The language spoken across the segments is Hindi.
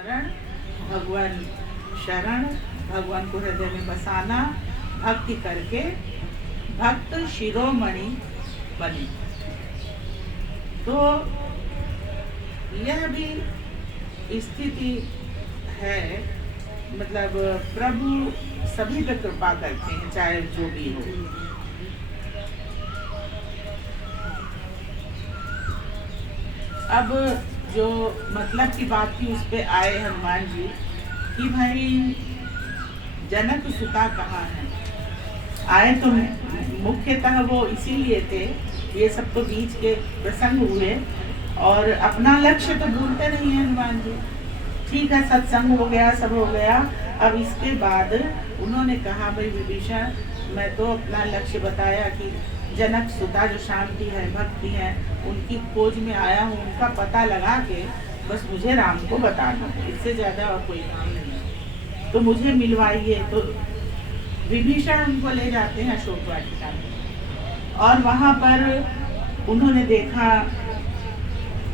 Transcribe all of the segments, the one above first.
शरण भगवान, शरण भगवान को हृदय में बसाना, भक्ति करके भक्त शिरोमणि बने। तो यह भी स्थिति है, मतलब प्रभु सभी पे कृपा करते हैं, चाहे जो भी हो। अब जो मतलब की बात थी उस पे आए हनुमान जी कि भाई जनक सुता कहाँ है। आए तो मुख्यतः वो इसीलिए थे, ये सब तो बीच के प्रसंग हुए और अपना लक्ष्य तो भूलते नहीं है हनुमान जी। ठीक है, सत्संग हो गया, सब हो गया। अब इसके बाद उन्होंने कहा भाई विभीषण, मैं तो अपना लक्ष्य बताया कि जनक सुता जो शांति है, भक्ति है, उनकी खोज में आया हूँ, उनका पता लगा के बस मुझे राम को बताना है, इससे ज्यादा और कोई काम नहीं है, तो मुझे मिलवाइए। तो विभीषण उनको ले जाते हैं अशोक वाटिका में और वहां पर उन्होंने देखा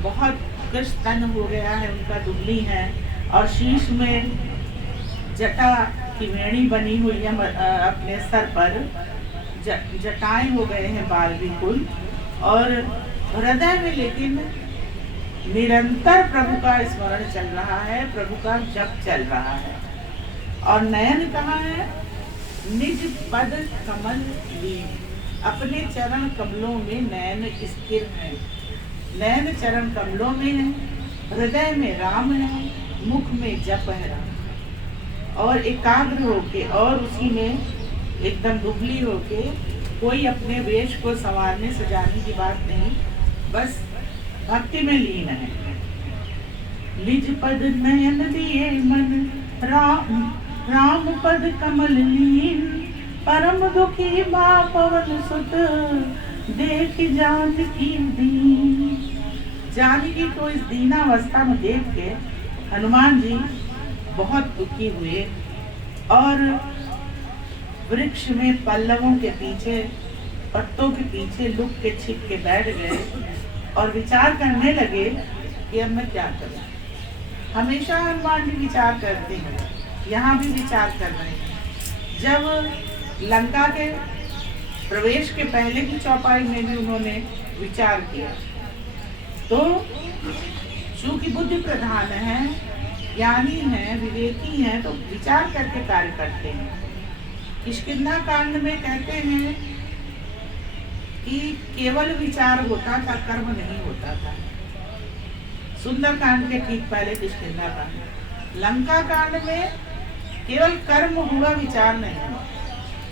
बहुत कृष्ण तन हो गया है उनका, दुबली है और शीश में जटा की वेणी बनी हुई है, अपने सर पर जटाएं हो गए हैं बाल बिल्कुल, और हृदय में लेकिन निरंतर प्रभु का स्मरण चल रहा है, प्रभु का जप चल रहा है। और नयन कहाँ है? निज पद कमल लीन, अपने चरण कमलों में नयन स्थिर है, नयन चरण कमलों में है, हृदय में राम है, मुख में जप है राम। और एकाग्र होके और उसी में एकदम दुबली होके, कोई अपने वेश को संवारने सजाने की बात नहीं, बस भक्ति में लीन है। निज पद नयन दिए मन, राम राम पद कमल लीन, परम दुखी बा पवन सुत, देख जानकी दीन। जानकी को इस दीनावस्था में देख के हनुमान जी बहुत दुखी हुए और वृक्ष में पल्लवों के पीछे, पत्तों के पीछे लुक के छिप के बैठ गए और विचार करने लगे कि अब मैं क्या करूं। हमेशा हनुमान जी विचार करते हैं, यहाँ भी विचार कर रहे हैं। जब लंका के प्रवेश के पहले की चौपाई में भी उन्होंने विचार किया, तो चूंकि बुद्धि प्रधान है, ज्ञानी है, विवेकी है, तो विचार करके कार्य करते हैं। किष्किंधा कांड में कहते हैं कि केवल विचार होता था, कर्म नहीं होता था। सुंदर कांड के ठीक पहले किष्किंधा कांड। लंका कांड में केवल कर्म हुआ, विचार नहीं हुआ।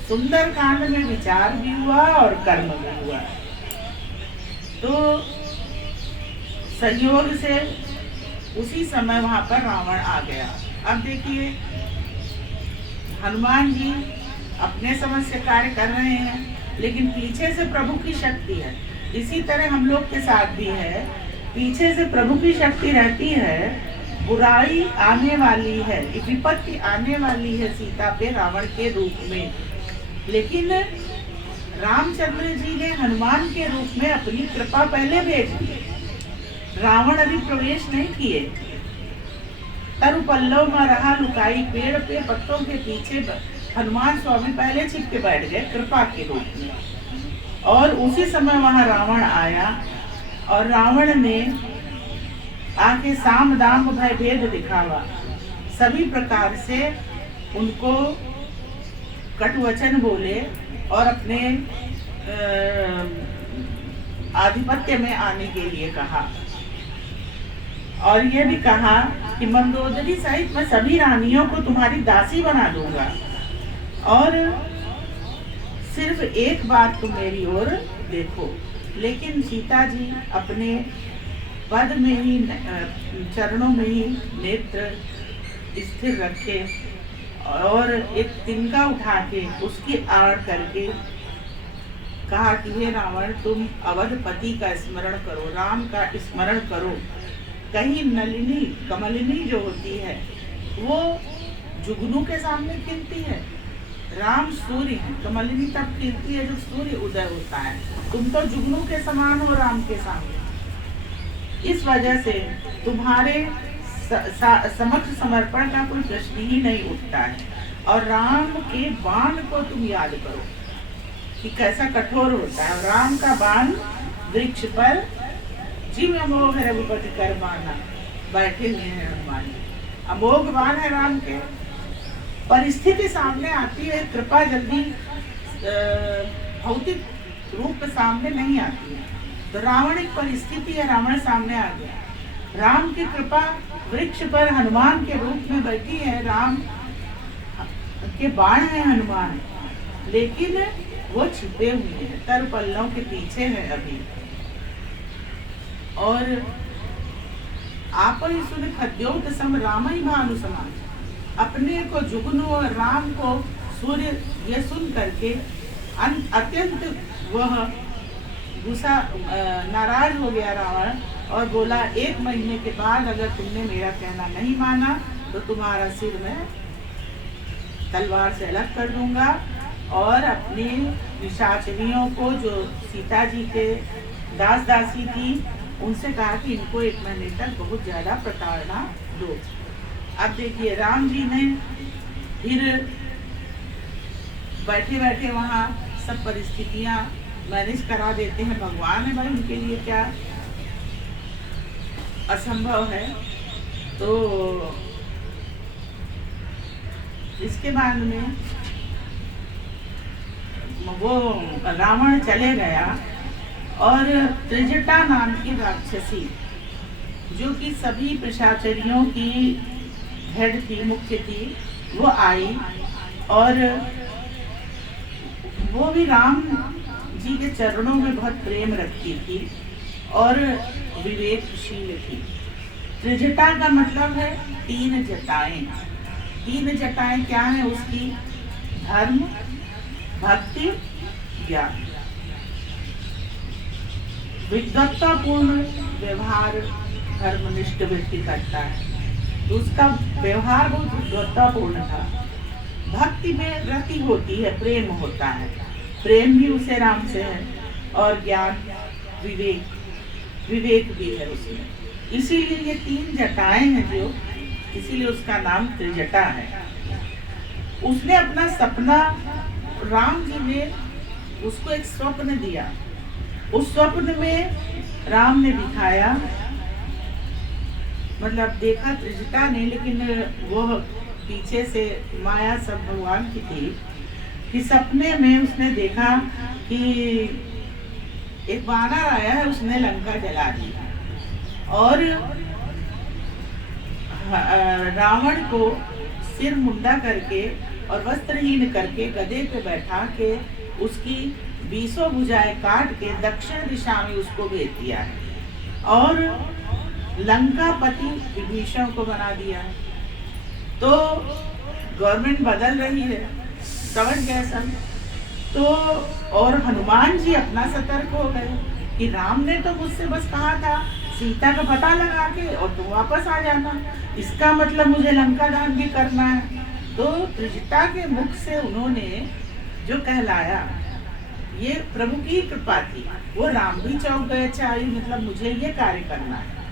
सुंदर कांड में विचार भी हुआ और कर्म भी हुआ। तो संयोग से उसी समय वहां पर रावण आ गया। अब देखिए, हनुमान जी अपने समझ से कार्य कर रहे हैं, लेकिन पीछे से प्रभु की शक्ति है। इसी तरह हम लोग के साथ भी है, पीछे से प्रभु की शक्ति रहती है। बुराई आने वाली है, विपत्ति आने वाली है सीता पे रावण के रूप में, लेकिन रामचंद्र जी ने हनुमान के रूप में अपनी कृपा पहले भेज दी। रावण अभी प्रवेश नहीं किए, तरु पल्लव में रहा लुकाई, पेड़ पे पत्तों के पीछे हनुमान स्वामी पहले छिप के बैठ गए कृपा के रूप में। और उसी समय वहां रावण आया और रावण ने आके साम दाम भय भेद दिखावा, सभी प्रकार से उनको कटुवचन बोले और अपने आधिपत्य में आने के लिए कहा। और ये भी कहा कि मंदोदरी सहित मैं सभी रानियों को तुम्हारी दासी बना दूंगा, और सिर्फ एक बार तुम मेरी ओर देखो। लेकिन सीता जी अपने पद में ही, चरणों में ही नेत्र स्थिर रखे और एक तिनका उठा के उसकी आड़ करके कहा कि हे रावण, तुम अवधपति का स्मरण करो, राम का स्मरण करो। कहीं नलिनी कमलिनी जो होती है वो जुगनू के सामने खिलती है, राम सूर्य है, कमलिनी तब खिलती है जब सूर्य उदय होता है। तुम तो जुगनू के समान हो राम के सामने। इस वजह से तुम्हारे समक्ष समर्पण का कोई प्रश्न ही नहीं उठता है। और राम के बाण को तुम याद करो कि कैसा कठोर होता है। राम का बाण वृक्ष पर जिम अमोघ रघुपति कर माना, बैठे हुए हैं हनुमान जी। अमोघ बाण है राम के। परिस्थिति सामने आती है, कृपा जल्दी भौतिक रूप सामने नहीं आती है। तो रावण एक परिस्थिति है, रावण सामने आ गया। राम की कृपा वृक्ष पर हनुमान के रूप में बैठी है। राम के बाण है हनुमान, लेकिन वो छिपे हुए हैं, तर पल्लों के पीछे है अभी। और आप ही सुन खद्योत सम राम ही भानु समान, अपने को जुगनू और राम को सूर्य, ये सुन करके अत्यंत वह गुस्सा नाराज हो गया रावण और बोला, 1 महीने के बाद अगर तुमने मेरा कहना नहीं माना तो तुम्हारा सिर मैं तलवार से अलग कर दूंगा। और अपनी निशाचरियों को, जो सीता जी के दास दासी थी, उनसे कहा कि इनको 1 महीने तक बहुत ज्यादा प्रताड़ना दो। अब देखिए राम जी ने फिर बैठे बैठे वहाँ सब परिस्थितियां मैनेज करा देते हैं। भगवान है भाई, उनके लिए क्या असंभव है। तो इसके बाद में वो रावण चले गया और त्रिजटा नाम की राक्षसी, जो कि सभी पिशाचरियों की हेड थी, मुख्य थी, वो आई। और वो भी राम जी के चरणों में बहुत प्रेम रखती थी और विवेकशील थी। त्रिजटा का मतलब है 3 जटाएं। 3 जटाएं क्या है उसकी? धर्म, भक्ति, ज्ञान। विद्वत्तापूर्ण व्यवहार धर्मनिष्ठ व्यक्ति करता है, तो उसका व्यवहार बहुत विद्वत्तापूर्ण था। भक्ति में रति होती है, प्रेम होता है, प्रेम भी उसे राम से है। और ज्ञान, विवेक भी है उसमें। इसीलिए ये 3 जटाएं हैं जो, इसीलिए उसका नाम त्रिजटा है। उसने अपना सपना, राम जी ने उसको एक स्वप्न दिया। उस स्वप्न में राम ने दिखाया, मतलब देखा त्रिजटा ने, लेकिन वो पीछे से माया सब भगवान की थी, कि सपने में उसने देखा कि एक वानर आया है, उसने लंका जला दी और रावण को सिर मुंडा करके और वस्त्रहीन करके गधे पे बैठा के उसकी 20 भुजाएं काट के दक्षिण दिशा में उसको भेज दिया है और लंकापति विभीषण को बना दिया है। तो गवर्नमेंट बदल रही है, समझ गए सब। तो और हनुमान जी अपना सतर्क हो गए कि राम ने तो मुझसे बस कहा था सीता का पता लगा के और तुम वापस आ जाना, इसका मतलब मुझे लंका दान भी करना है। तो त्रिजटा के मुख से उन्होंने जो कहलाया, ये प्रभु की कृपा थी। वो राम भी चौंक गए, चाहिए मतलब मुझे ये कार्य करना है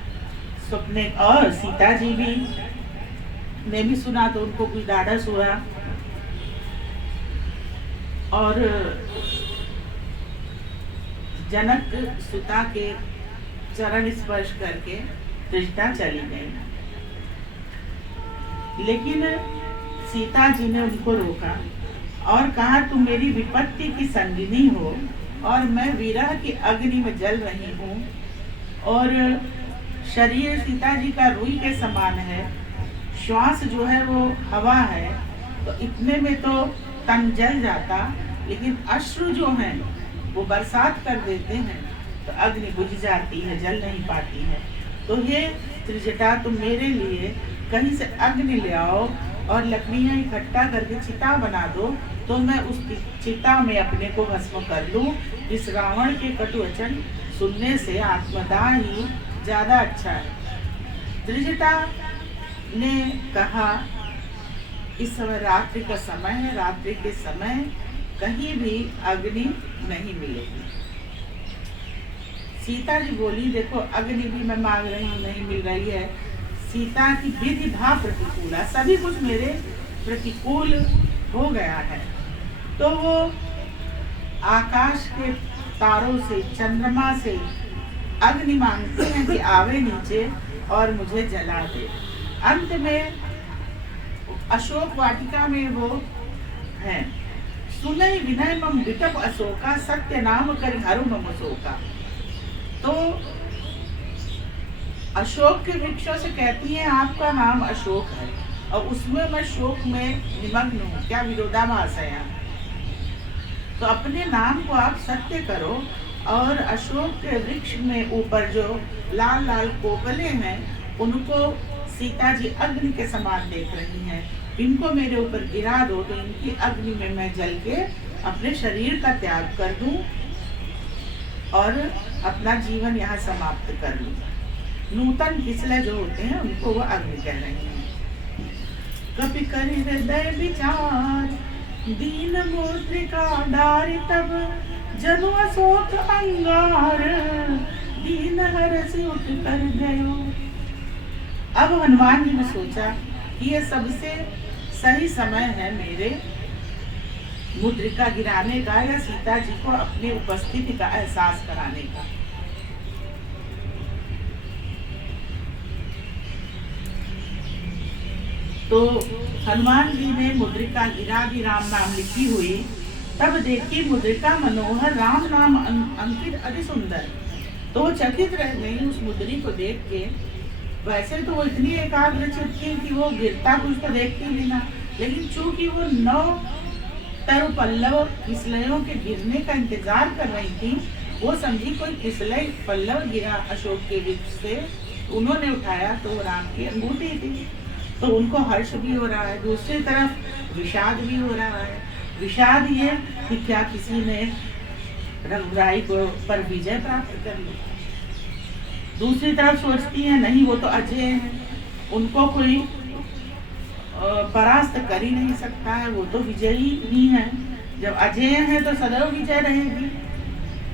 सपने। और सीता जी भी ने भी सुना तो उनको कुछ ढाढ़स हुआ और जनक सुता के चरण स्पर्श करके त्रिजटा चली गई। लेकिन सीता जी ने उनको रोका और कहा, तुम मेरी विपत्ति की संगिनी हो और मैं विरह की अग्नि में जल रही हूँ और शरीर सीता जी का रुई के समान है, श्वास जो है वो हवा है, तो इतने में तो तन जल जाता, लेकिन अश्रु जो हैं वो बरसात कर देते हैं तो अग्नि बुझ जाती है, जल नहीं पाती है। तो ये त्रिजटा तुम मेरे लिए कहीं से अग्नि ले आओ और लकड़ियाँ इकट्ठा करके चिता बना दो, तो मैं उस चिता में अपने को भस्म कर लूं। इस रावण के कटु वचन सुनने से आत्मदाह ही ज्यादा अच्छा है। त्रिजटा ने कहा, इस समय रात्रि का समय है, रात्रि के समय कहीं भी अग्नि नहीं मिलेगी। सीता जी बोली, देखो अग्नि भी मैं मांग रही हूँ, नहीं मिल रही है। सीता की विधि भा प्रतिकूल, सभी कुछ मेरे प्रतिकूल हो गया है। तो वो आकाश के तारों से, चंद्रमा से अग्नि मांगते हैं कि आवे नीचे और मुझे जला दे। अंत में अशोक वाटिका में वो है, सुनई विनय मम विटप अशोका, सत्य नाम करि हरु मम शोका। तो अशोक के वृक्षों से कहती है आपका नाम अशोक है और उसमें मैं शोक में निमग्न हूँ, क्या विरोधाभास है यहाँ। तो अपने नाम को आप सत्य करो। और अशोक के वृक्ष में ऊपर जो लाल लाल कोपले हैं उनको सीता जी अग्नि के समान देख रही हैं। इनको मेरे ऊपर गिरा दो तो इनकी अग्नि में मैं जल के अपने शरीर का त्याग कर दूं और अपना जीवन यहाँ समाप्त कर लूं। नूतन किसले जो होते हैं उनको वो अग्नि कह रही हैं। कपि करि हृदय विचार, दीन मुद्रिका डारि, तब जनु अशोक अंगार, दीन हरसि उठ कर गयो। अब हनुमान जी ने सोचा कि ये सबसे सही समय है मेरे मुद्रिका गिराने का या सीता जी को अपनी उपस्थिति का एहसास कराने का। तो हनुमान जी ने मुद्रिका गिरा दी, राम नाम लिखी हुई। तब देखी मुद्रिका मनोहर, राम नाम अंकित अति सुंदर। तो चकित रह गई उस मुद्री को देख के। वैसे तो वो इतनी एकाग्रचित्त थी कि वो गिरता कुछ तो देखती भी ना, लेकिन चूंकि वो 9 तरु पल्लव किसलयों के गिरने का इंतजार कर रही थी, वो समझी कोई किसलय पल्लव गिरा अशोक के वृक्ष से, उन्होंने उठाया तो वो राम की अंगूठी थी। तो उनको हर्ष भी हो रहा है, दूसरी तरफ विषाद भी हो रहा है। विषाद ये कि क्या किसी ने रघुराई को पर विजय प्राप्त कर ली। दूसरी तरफ सोचती है नहीं वो तो अजय है, उनको कोई परास्त कर ही नहीं सकता है, वो तो विजयी ही है। जब अजय है तो सदैव विजय रहेगी।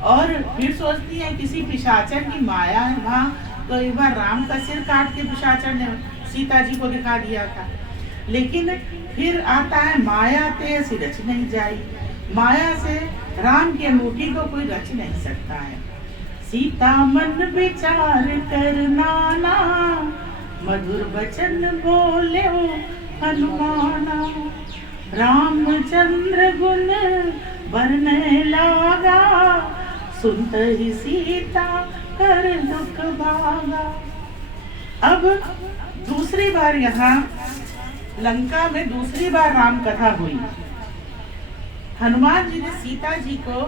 और फिर सोचती है किसी पिशाचर की माया है वहाँ, तो एक बार राम का सिर काट के पिशाचर ने सीता जी को दिखा दिया था। लेकिन फिर आता है माया ते से रच नहीं जाई, माया से राम की अंगूठी को कोई रच नहीं सकता है। सीता मन विचार कर नाना, मधुर वचन बोले हनुमाना। रामचंद्र गुण बरने लागा, सुनत ही सीता कर दुख भागा। अब दूसरी बार यहाँ लंका में दूसरी बार राम कथा हुई। हनुमान जी ने सीता जी को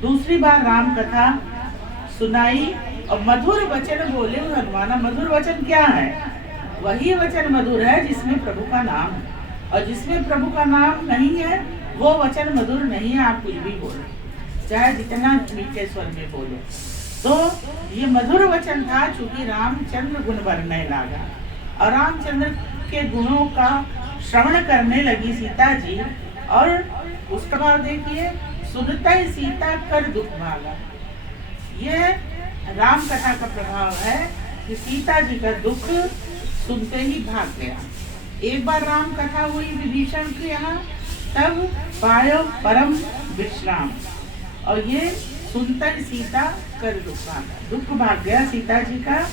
दूसरी बार राम कथा सुनाई और मधुर वचन बोले हनुमाना। मधुर वचन क्या है? वही वचन मधुर है जिसमें प्रभु का नाम है, और जिसमें प्रभु का नाम नहीं है वो वचन मधुर नहीं है। आप कुछ भी बोलो, चाहे जितना मीठे स्वर में बोलो। तो ये मधुर वचन था चूंकि रामचंद्र गुण बरने लगा और रामचंद्र के गुणों का श्रवण करने लगी सीता जी। और उसका बाद देखिए, सुनता ही सीता कर दुख भागा। ये राम कथा का प्रभाव है कि सीता जी का दुख सुनते ही भाग गया। एक बार राम कथा हुई विभीषण के यहाँ, तब पायो परम विश्राम, और ये सुनता ही सीता कर दुख भागा। दुख भाग गया सीता जी का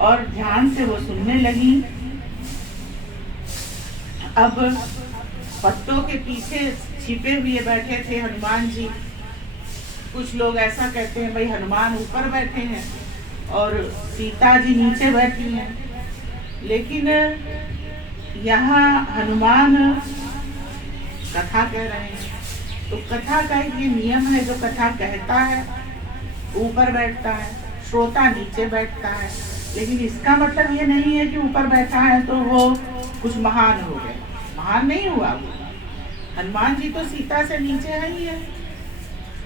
और ध्यान से वो सुनने लगी। अब पत्तों के पीछे छिपे हुए बैठे थे हनुमान जी। कुछ लोग ऐसा कहते हैं भाई हनुमान ऊपर बैठे हैं और सीता जी नीचे बैठी हैं, लेकिन यहाँ हनुमान कथा कह रहे हैं। तो कथा का ये नियम है, जो कथा कहता है ऊपर बैठता है, श्रोता नीचे बैठता है। लेकिन इसका मतलब ये नहीं है कि ऊपर बैठा है तो वो कुछ महान हो गए, महान नहीं हुआ वो। हनुमान जी तो सीता से नीचे है ही है।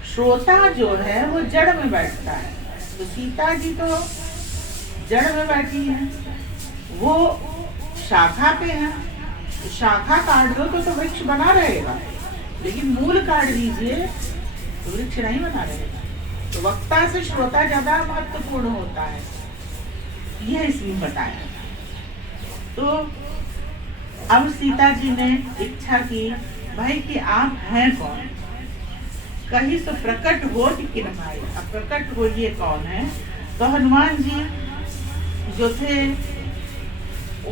श्रोता जो है वो जड़ में बैठता है, तो सीता जी तो जड़ में बैठी है, वो शाखा पे है। तो शाखा काट दो तो वृक्ष बना रहेगा, लेकिन मूल काट दीजिए तो वृक्ष नहीं बना रहेगा। तो वक्ता से श्रोता ज्यादा महत्वपूर्ण होता है, यह इसमें बताया। तो अब सीता जी ने इच्छा की भाई कि आप हैं कौन, कहीं तो प्रकट हो कि भाई अब प्रकट हो ये कौन है। तो हनुमान जी जो थे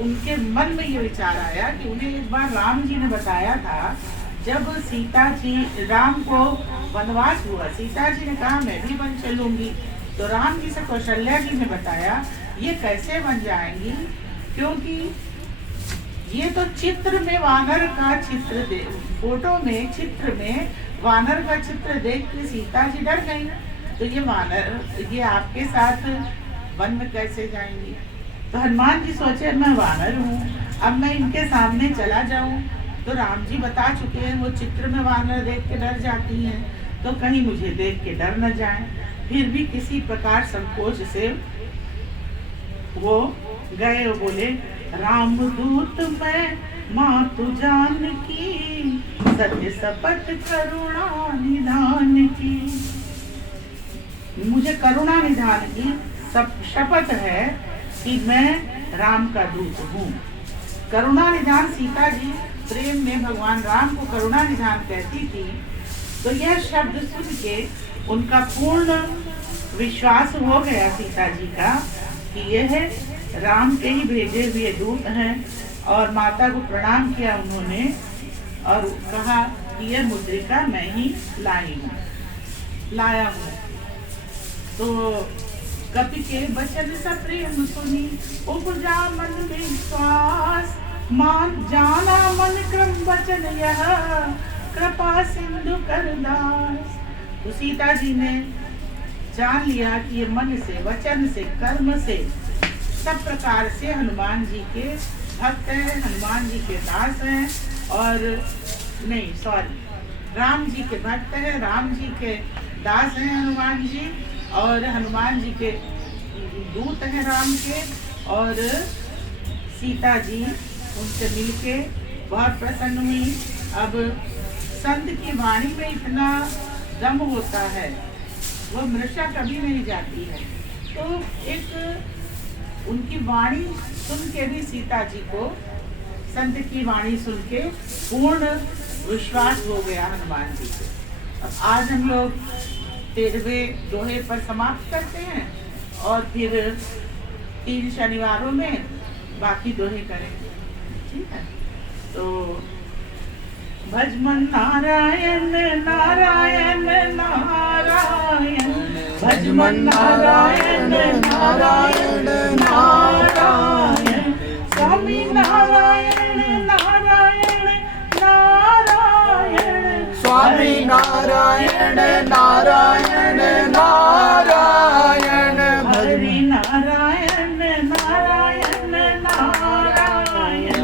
उनके मन में ये विचार आया कि उन्हें एक बार राम जी ने बताया था, जब सीता जी राम को वनवास हुआ, सीता जी ने कहा मैं भी वन चलूंगी, तो राम जी से कौशल्या जी ने बताया ये कैसे बन जाएंगी, क्योंकि ये तो चित्र में वानर का चित्र फोटो में चित्र में वानर का चित्र देख के सीता जी डर गई, तो ये वानर ये आपके साथ वन में कैसे जाएंगी। तो हनुमान जी सोचे मैं वानर हूँ, अब मैं इनके सामने चला जाऊं, तो राम जी बता चुके हैं वो चित्र में वानर देख के डर जाती हैं, तो कहीं मुझे देख के डर न जाए। फिर भी किसी प्रकार संकोच से वो गए और बोले राम दूत मैं मातु जानकी, सत्य शपथ करुणा निधान की। मुझे करुणा निधान की शपथ है कि मैं राम का दूत हूँ। करुणा निधान, सीता जी प्रेम में भगवान राम को करुणा निधान कहती थी, तो यह शब्द सुन के उनका पूर्ण विश्वास हो गया सीता जी का कि यह राम के ही भेजे हुए दूत हैं। और माता को प्रणाम किया उन्होंने और कहा कि यह मुद्रिका मैं ही लाया हूँ। तो कपि के बचन सप्रेम सुनी उपजा मन में विश्वास, मान जाना मन क्रम वचन यह कृपा सिंधु करदास। तो सीता जी ने जान लिया कि ये मन से वचन से कर्म से सब प्रकार से हनुमान जी के भक्त हैं, हनुमान जी के दास हैं, और नहीं सॉरी राम जी के भक्त हैं, राम जी के दास हैं हनुमान जी, और हनुमान जी के दूत हैं राम के। और सीता जी उनसे मिलके बहुत प्रसन्न हुई। अब संत की वाणी में इतना दम होता है, वो मृषा कभी नहीं जाती है। तो एक उनकी वाणी सुन के भी सीता जी को, संत की वाणी सुन के पूर्ण विश्वास हो गया हनुमान जी को। अब आज हम लोग 13वें दोहे पर समाप्त करते हैं और फिर 3 शनिवारों में बाकी दोहे करेंगे, ठीक है। तो भजमन नारायण नारायण नारायण, भजमन नारायण नारायण नारायण, स्वामी नारायण नारायण नारायण, स्वामी नारायण नारायण नारायण, हरि नारायण नारायण नारायण,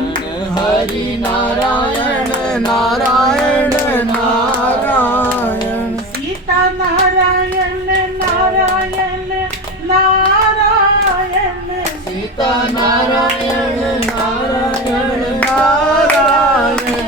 हरि नारायण नारायण नारायण, सीता नारायण नारायण नारायण, सीता नारायण नारायण नारायण,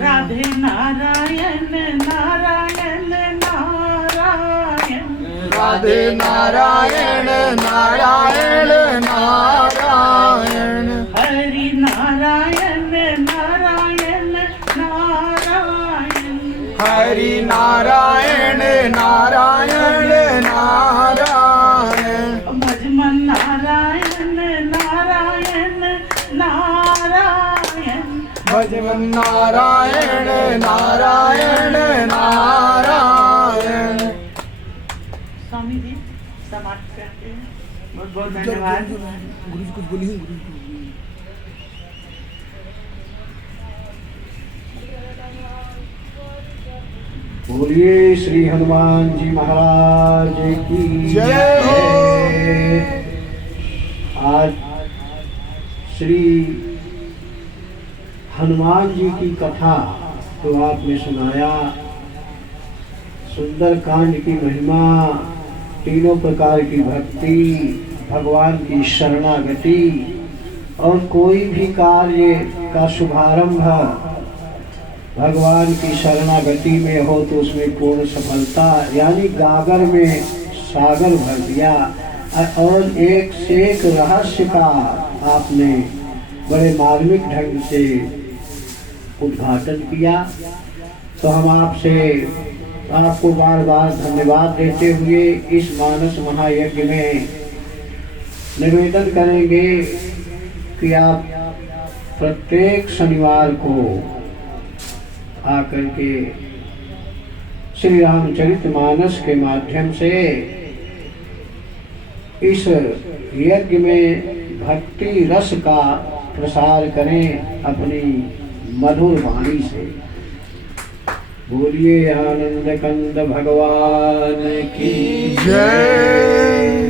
राधे नारायण नारायण नारायण, राधे नारायण नारायण नारायण, हरि नारायण नारायण नारायण, हरि नारायण नारायण नारायण, भजमन नारायण नारायण नारायण, भजमन नारायण नारायण नारायण। स्वामी जी समाप्त करते हैं। बहुत बहुत धन्यवाद। गुरु जी कुछ बोलिए। बोलिए श्री हनुमान जी महाराज की जय हो। आज श्री हनुमान जी की कथा तो आपने सुनाया, सुंदर कांड की महिमा, तीनों प्रकार की भक्ति, भगवान की शरणागति, और कोई भी कार्य का शुभारंभ भगवान की शरणागति में हो तो उसमें पूर्ण सफलता, यानी गागर में सागर भर दिया। और एक से एक रहस्य का आपने बड़े मार्मिक ढंग से उद्घाटन किया। तो हम आपको बार बार धन्यवाद देते हुए इस मानस महायज्ञ में निवेदन करेंगे कि आप प्रत्येक शनिवार को आकर के श्री रामचरितमानस के माध्यम से इस यज्ञ में भक्ति रस का प्रसार करें अपनी मधुर वाणी से। बोलिए आनंद कंद भगवान की जय।